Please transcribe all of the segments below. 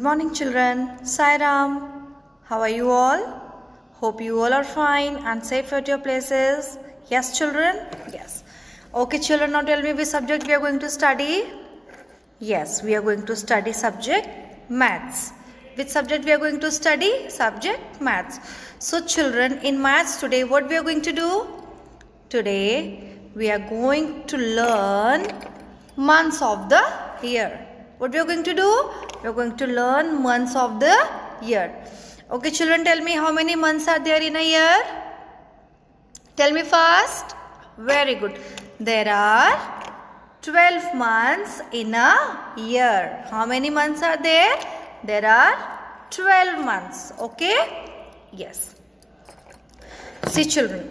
Good morning children. Sai Ram. How are you all? Hope you all are fine and safe at your places. Yes children? Yes. Okay children, now tell me which subject we are going to study. Yes, we are going to study subject maths. Which subject we are going to study? Subject maths. So children, in maths today what we are going to do? Today we are going to learn months of the year. What we are going to do? We are going to learn months of the year. Okay children, tell me how many months are there in a year? Tell me first. Very good. There are 12 months in a year. How many months are there? There are 12 months. Okay? Yes. See children.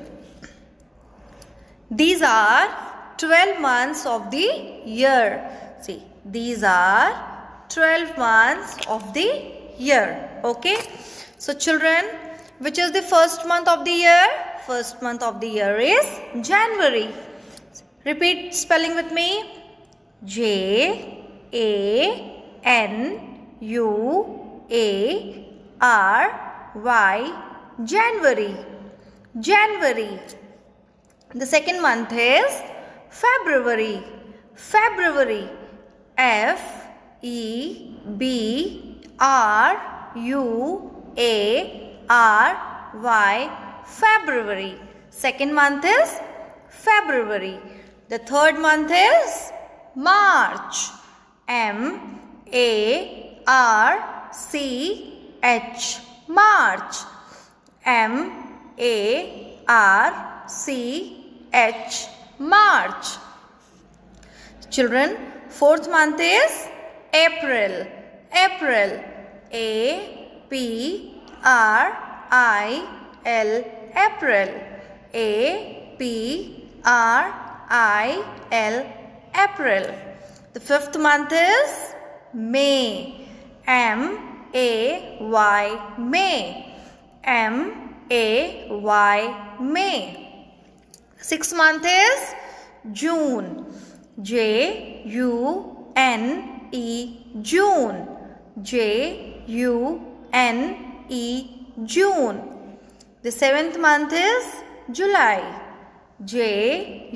These are 12 months of the year. See, these are 12 months of the year. Okay? So children, which is the first month of the year? First month of the year is January. Repeat spelling with me. January. January. January. The second month is February. February. February. February. Second month is February. The third month is March. March. March. March. Children, fourth month is April. April. April. April. The fifth month is May. May. Sixth month is June. June. June. The seventh month is July. July.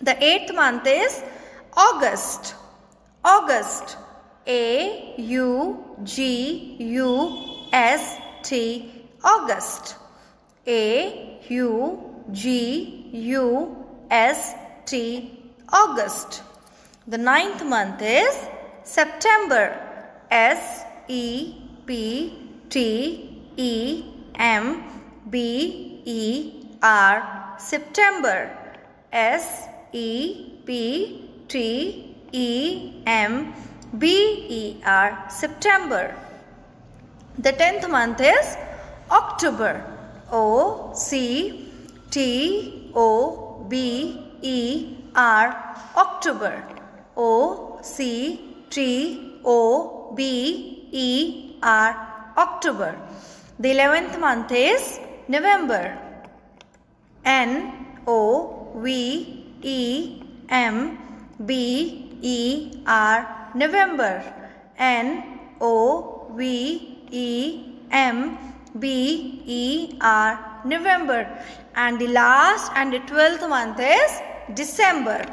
The eighth month is August. August. August. August. The ninth month is September. September. September. The 10th month is October. October. October. The 11th month is November. November. November. And the last and the 12th month is December.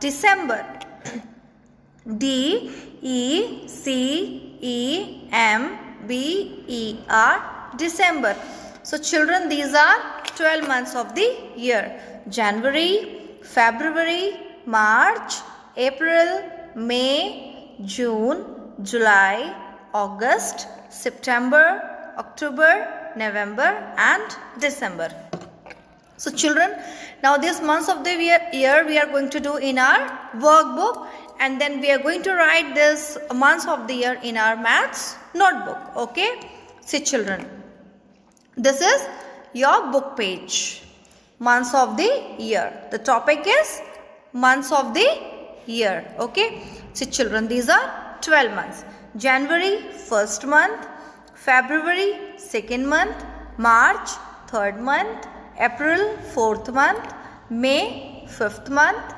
December. December. So children, these are 12 months of the year. January, February, March, April, May, June, July, August, September, October, November and December. So children, now these months of the year we are going to do in our workbook, and then we are going to write this months of the year in our maths notebook. Okay? See children, this is your book page. Months of the year. The topic is months of the year. Okay? See children, these are 12 months. January, first month. February, second month. March, third month. April, fourth month. May, fifth month.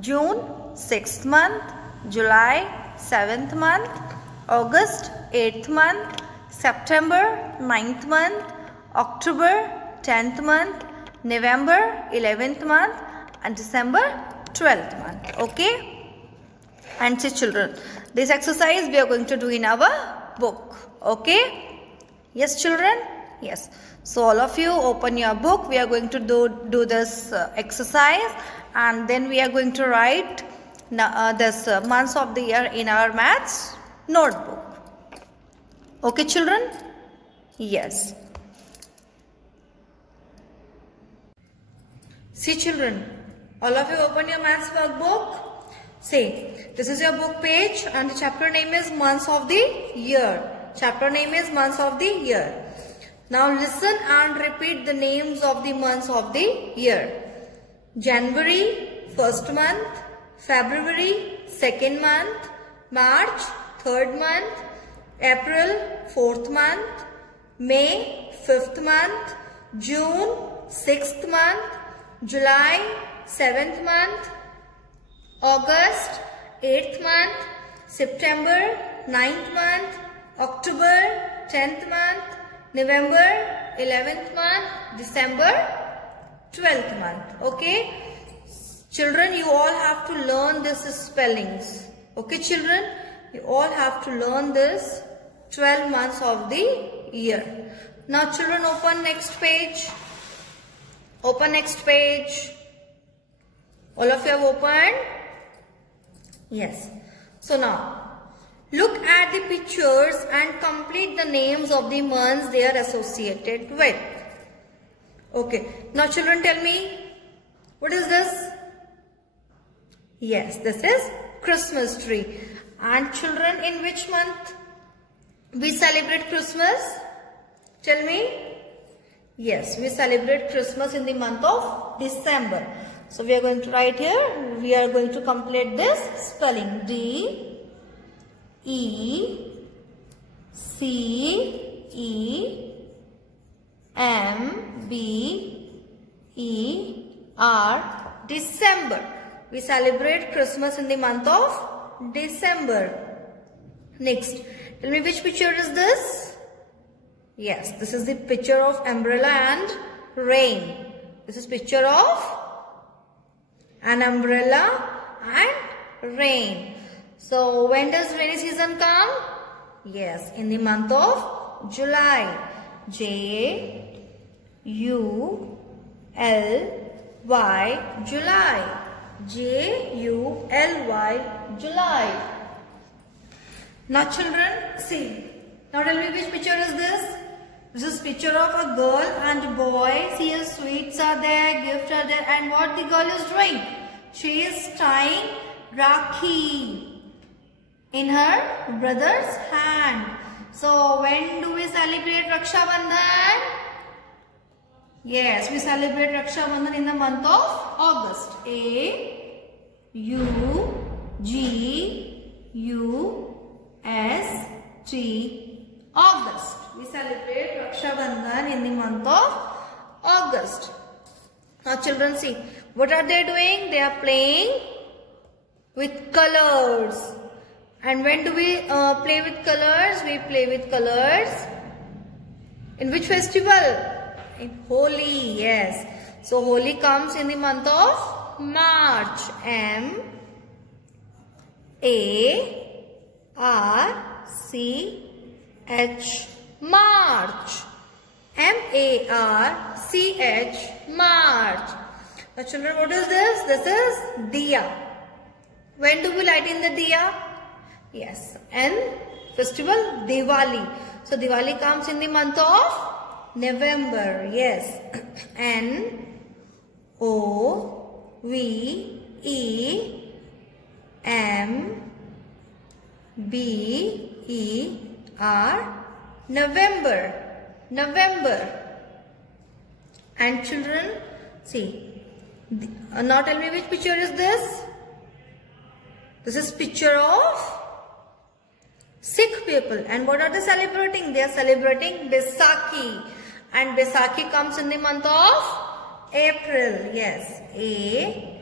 June, sixth month. July, seventh month. August, eighth month. September, ninth month. October, 10th month. November, 11th month. And December, 12th month. Okay? And see children, this exercise we are going to do in our book. Okay? Yes children? Yes. So all of you open your book. We are going to do this exercise, and then we are going to write this months of the year in our maths notebook. Okay children? Yes. See children, all of you open your maths workbook. Say, this is your book page and the chapter name is months of the year. Chapter name is months of the year. Now listen and repeat the names of the months of the year. January, first month. February, second month. March, third month. April, fourth month. May, fifth month. June, sixth month. July, seventh month. August, 8th month. September, 9th month. October, 10th month. November, 11th month. December, 12th month. Okay? Children, you all have to learn this spellings. Okay, children? You all have to learn this 12 months of the year. Now, children, open next page. Open next page. All of you have opened? Yes. So now, look at the pictures and complete the names of the months they are associated with. Okay. Now children, tell me, what is this? Yes, this is Christmas tree. And children, in which month we celebrate Christmas? Tell me. Yes, we celebrate Christmas in the month of December. So we are going to write here, we are going to complete this spelling. D-E-C-E-M-B-E-R, December. We celebrate Christmas in the month of December. Next, tell me which picture is this? Yes, this is the picture of umbrella and rain. This is picture of an umbrella and rain. So when does rainy season come? Yes, in the month of July. J-U-L-Y, July. J-U-L-Y, July. Now children, see. Now tell me which picture is this? This is picture of a girl and a boy. See, sweets are there, gifts are there, and what the girl is doing? She is tying Rakhi in her brother's hand. So when do we celebrate Raksha Bandhan? Yes, we celebrate Raksha Bandhan in the month of August. A-U-G-U-S-T, August. We celebrate Raksha Bandhan in the month of August. Now children, see, what are they doing? They are playing with colors. And when do we play with colors? We play with colors in which festival? In Holi, yes. So Holi comes in the month of March. M-A-R-C-H, March. M-A-R-C-H, March. Now children, what is this? This is Diya. When do we light in the Diya? Yes, and festival Diwali. So Diwali comes in the month of November. Yes. N-O-V-E-M-B-E-R, November. November. And children, see, now tell me which picture is this? This is picture of Sikh people. And what are they celebrating? They are celebrating Baisakhi. And Baisakhi comes in the month of April. Yes. A-P-R-I-L.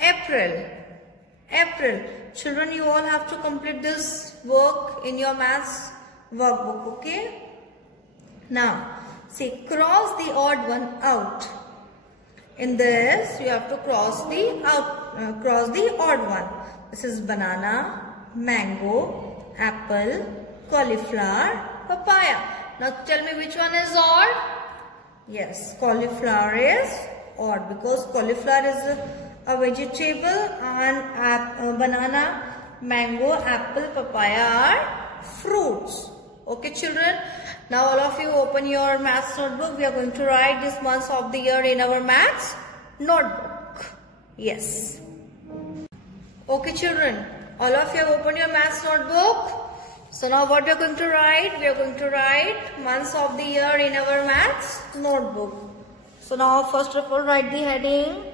April. April. Children, you all have to complete this work in your maths workbook. Okay. Now, see, cross the odd one out. In this, you have to cross the odd one. This is banana, mango, apple, cauliflower, papaya. Now tell me which one is odd? Yes, cauliflower is odd because cauliflower is a vegetable and banana, mango, apple, papaya are fruits. Okay, children. Now all of you open your maths notebook. We are going to write these months of the year in our maths notebook. Yes. Okay, children. All of you have opened your maths notebook. So now what we are going to write? We are going to write months of the year in our maths notebook. So now first of all write the heading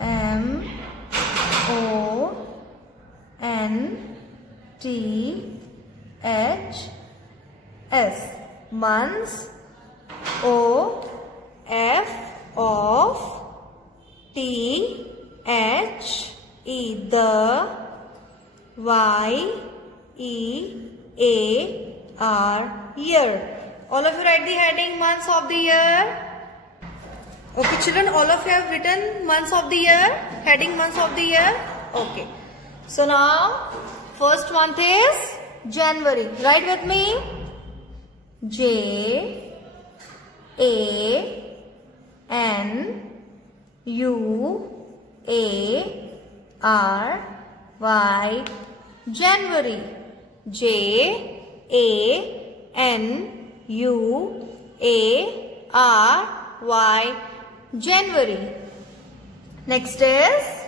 M-O-N-T-H-S. Months. O-F-of-T-H-E. The. Y-E-A-R. Year. All of you write the heading months of the year. Okay, children, all of you have written months of the year, heading months of the year. Okay. So now, first month is January. Write with me. J-A-N-U-A-R-Y. January. J-A-N-U-A-R-Y. January. Next is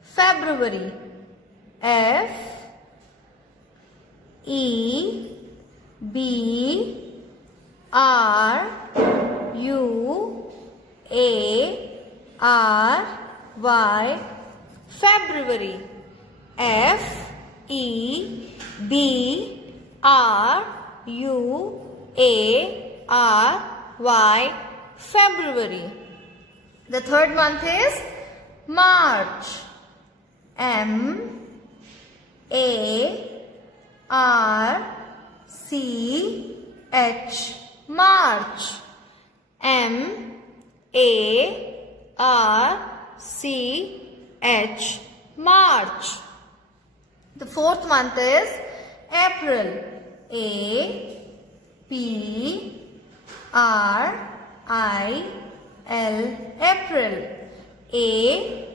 February. F-E-B-R-U-A-R-Y. February. F-E-B-R-U-A-R-Y. February. The third month is March. M-A-R-C-H. March. M-A-R-C-H. March. The fourth month is April. A-P-R-I-L. April. A-P-R-I-L.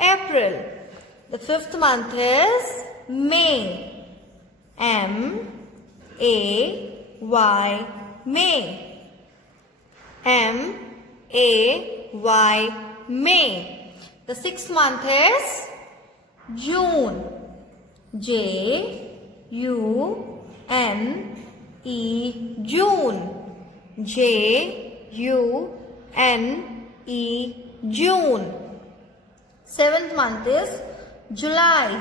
April. The fifth month is May. M-A-Y. May. M-A-Y. May. The sixth month is June. J-U-N-E. June. J-U-N-E. June. Seventh month is July.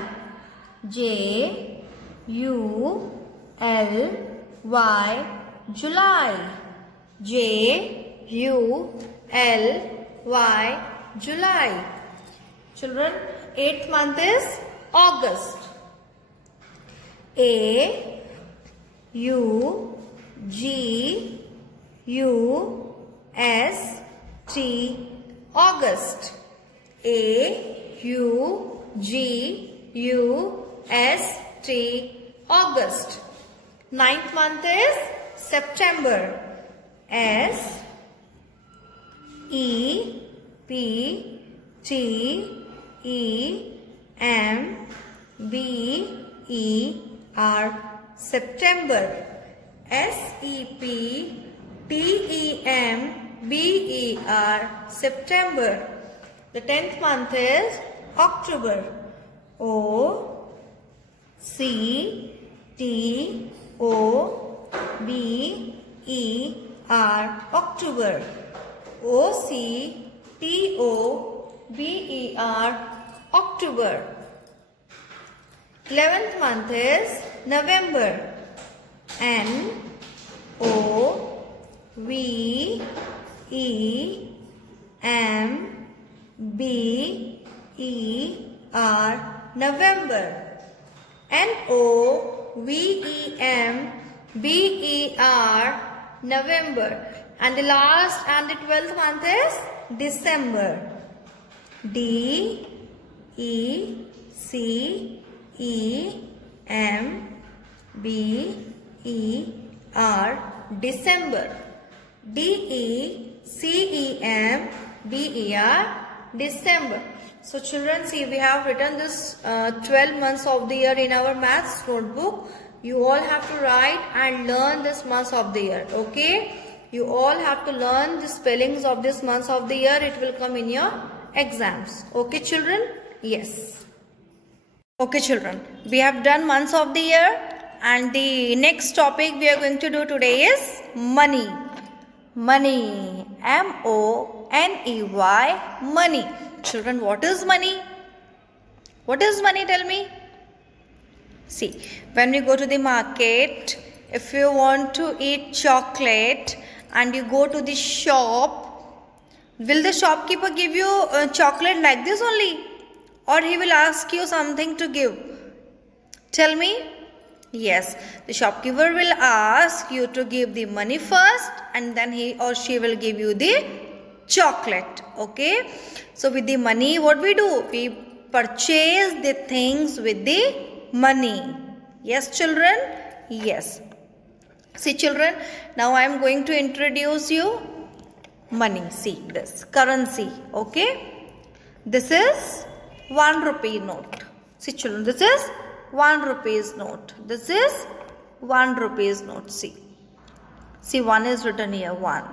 J-U-L-Y. July. J-U-L-Y. July. Children, eighth month is August. A-U-G-U-S-T. August. A-U-G-U-S-T. August. Ninth month is September. S-E-P-T-E-M-B-E-R. September. S-E-P-T-E-M-B-E-R. September. The 10th month is October. O-C-T-O-B-E-R. October. October, October. 11th month is November. November. November. And the last and the 12th month is December. December. December. So children, see, we have written this 12 months of the year in our maths notebook. You all have to write and learn this months of the year. Okay? You all have to learn the spellings of this months of the year. It will come in your exams. Okay children? Yes. Okay children, we have done months of the year, and the next topic we are going to do today is money. Money. M-O-N-E-Y. Money. Children, what is money? What is money? Tell me. See, when we go to the market, if you want to eat chocolate and you go to the shop, will the shopkeeper give you chocolate like this only? Or he will ask you something to give? Tell me. Yes, the shopkeeper will ask you to give the money first, and then he or she will give you the chocolate. Okay. So with the money, what we do? We purchase the things with the money. Yes children? Yes. See children, now I am going to introduce you money. See this currency. Okay. This is 1 rupee note. See children, this is 1 rupees note. This is 1 rupees note. See. See, 1 is written here, 1.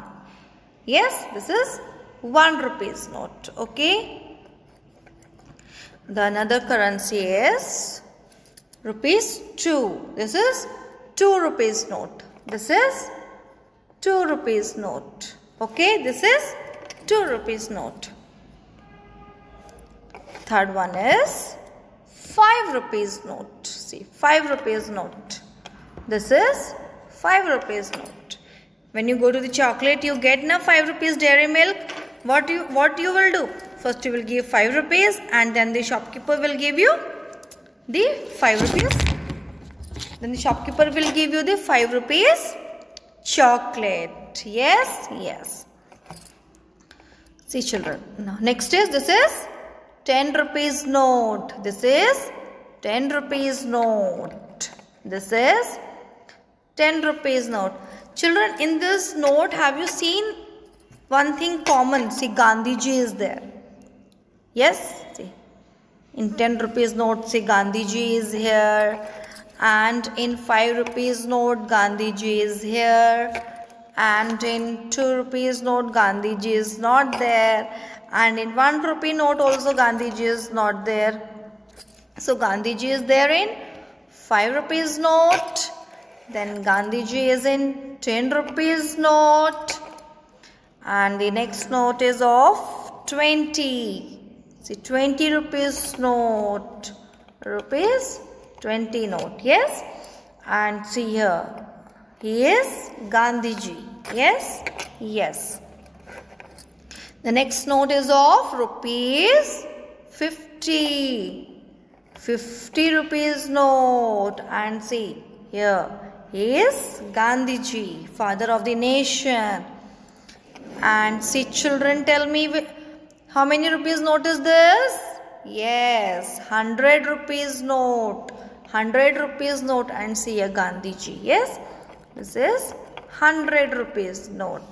Yes, this is 1 rupees note. Okay. The another currency is rupees 2. This is 2 rupees note. This is 2 rupees note. Okay, this is 2 rupees note. Third one is 5 rupees note. See, 5 rupees note. This is 5 rupees note. When you go to the chocolate, you get na 5 rupees dairy milk. What you will do? First you will give 5 rupees, and then the shopkeeper will give you the 5 rupees. Then the shopkeeper will give you the 5 rupees chocolate. Yes, yes. See children. Now next is, this is 10 rupees note. This is 10 rupees note. This is 10 rupees note. Children, in this note, have you seen one thing common? See, Gandhiji is there. Yes, see. In 10 rupees note, see, Gandhiji is here. And in 5 rupees note, Gandhiji is here. And in 2 rupees note, Gandhiji is not there. And in 1 rupee note also, Gandhiji is not there. So Gandhiji is there in 5 rupees note. Then Gandhiji is in 10 rupees note. And the next note is of 20. See, 20 rupees note. Rupees 20 note. Yes. And see here. He is Gandhiji. Yes. Yes. The next note is of rupees 50. 50 rupees note. And see here. He is Gandhiji, father of the nation. And see children, tell me, how many rupees note is this? Yes, 100 rupees note. 100 rupees note, and see a Gandhiji. Yes, this is 100 rupees note.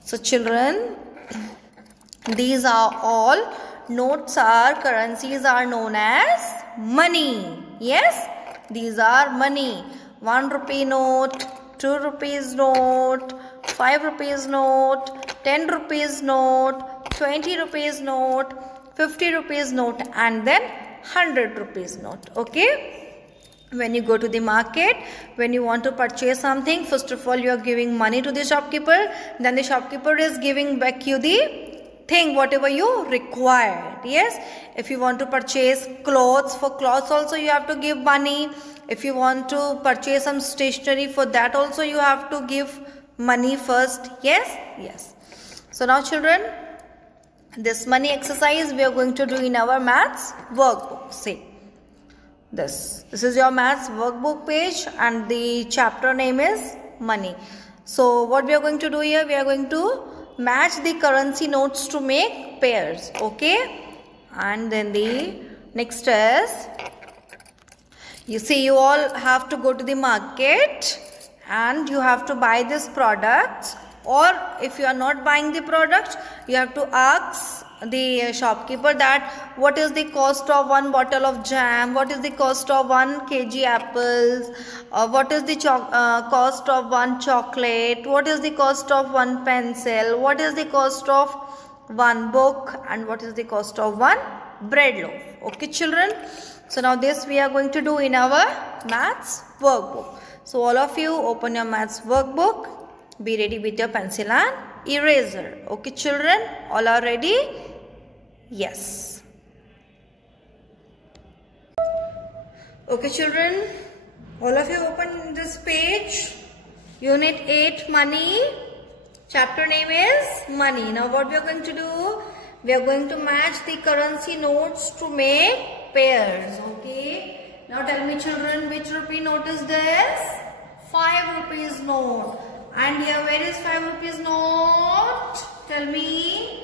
So children, these are all notes, are currencies are known as money. Yes, these are money. 1 rupee note, 2 rupees note, 5 rupees note, 10 rupees note, 20 rupees note, 50 rupees note, and then 100 rupees note. Okay. When you go to the market, when you want to purchase something, first of all you are giving money to the shopkeeper, then the shopkeeper is giving back you the thing whatever you required. Yes, if you want to purchase clothes, for clothes also you have to give money. If you want to purchase some stationery, for that also you have to give money first. Yes. So now children, this money exercise we are going to do in our maths workbook. See, this is your maths workbook page and the chapter name is money. So what we are going to do here, we are going to match the currency notes to make pairs. Okay, and then the next is, you see, you all have to go to the market and you have to buy this product, or if you are not buying the product, you have to ask the shopkeeper that what is the cost of one bottle of jam, what is the cost of 1 kg apples, what is the cost of one chocolate, what is the cost of one pencil, what is the cost of one book, and what is the cost of one bread loaf. Okay children, so now this we are going to do in our maths workbook. So all of you open your maths workbook, be ready with your pencil and eraser. Okay children, all are ready? Yes. Okay children, all of you open this page. Unit 8 money. Chapter name is money. Now what we are going to do? We are going to match the currency notes to make pairs. Okay. Now tell me children, which rupee note is this? 5 rupees note. And here where is 5 rupees note? Tell me.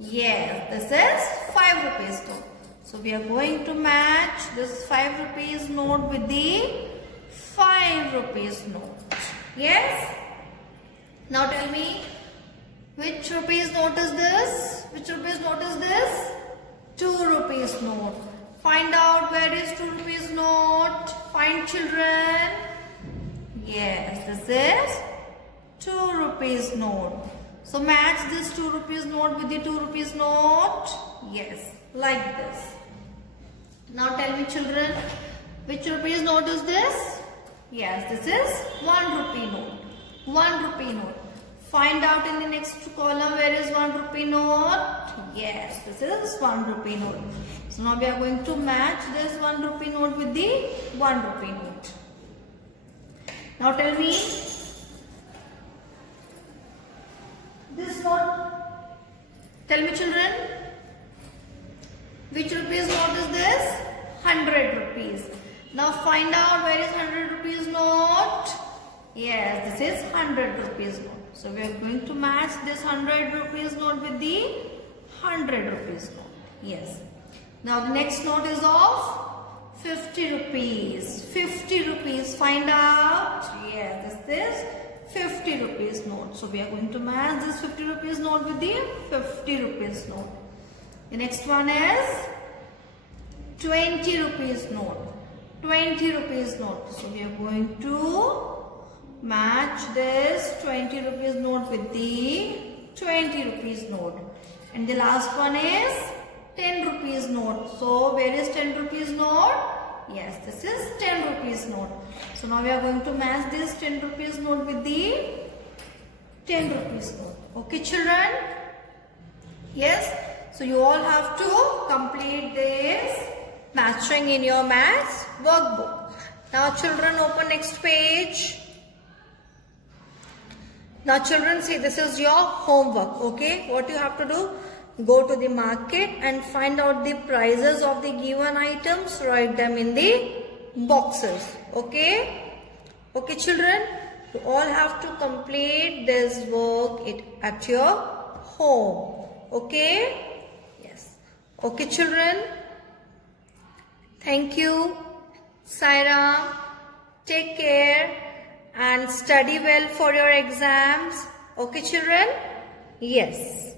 Yes, this is 5 rupees note. So we are going to match this 5 rupees note with the 5 rupees note. Yes. Now tell me, which rupees note is this? Which rupees note is this? 2 rupees note. Find out where is 2 rupees note. Find children. Yes, this is 2 rupees note. So match this 2 rupees note with the 2 rupees note. Yes, like this. Now tell me children, which rupees note is this? Yes, this is 1 rupee note. 1 rupee note. Find out in the next column where is 1 rupee note. Yes, this is 1 rupee note. So now we are going to match this 1 rupee note with the 1 rupee note. Now tell me, this note, tell me children, which rupees note is this? 100 rupees. Now find out where is 100 rupees note. Yes, this is 100 rupees note. So we are going to match this 100 rupees note with the 100 rupees note. Yes. Now the next note is of 50 rupees. 50 rupees. Find out. Yes, this is 50 rupees note. So we are going to match this 50 rupees note with the 50 rupees note. The next one is 20 rupees note. 20 rupees note. So we are going to match this 20 rupees note with the 20 rupees note. And the last one is 10 rupees note. So where is 10 rupees note? Yes, this is 10 rupees note. So now we are going to match this 10 rupees note with the 10 rupees note. Okay children? Yes. So you all have to complete this matching in your maths workbook. Now children, open next page. Now children, see, this is your homework. Okay, what you have to do? Go to the market and find out the prices of the given items. Write them in the boxes. Okay. Okay children, you all have to complete this work at your home. Okay. Yes. Okay children. Thank you. Saira, take care and study well for your exams. Okay children? Yes.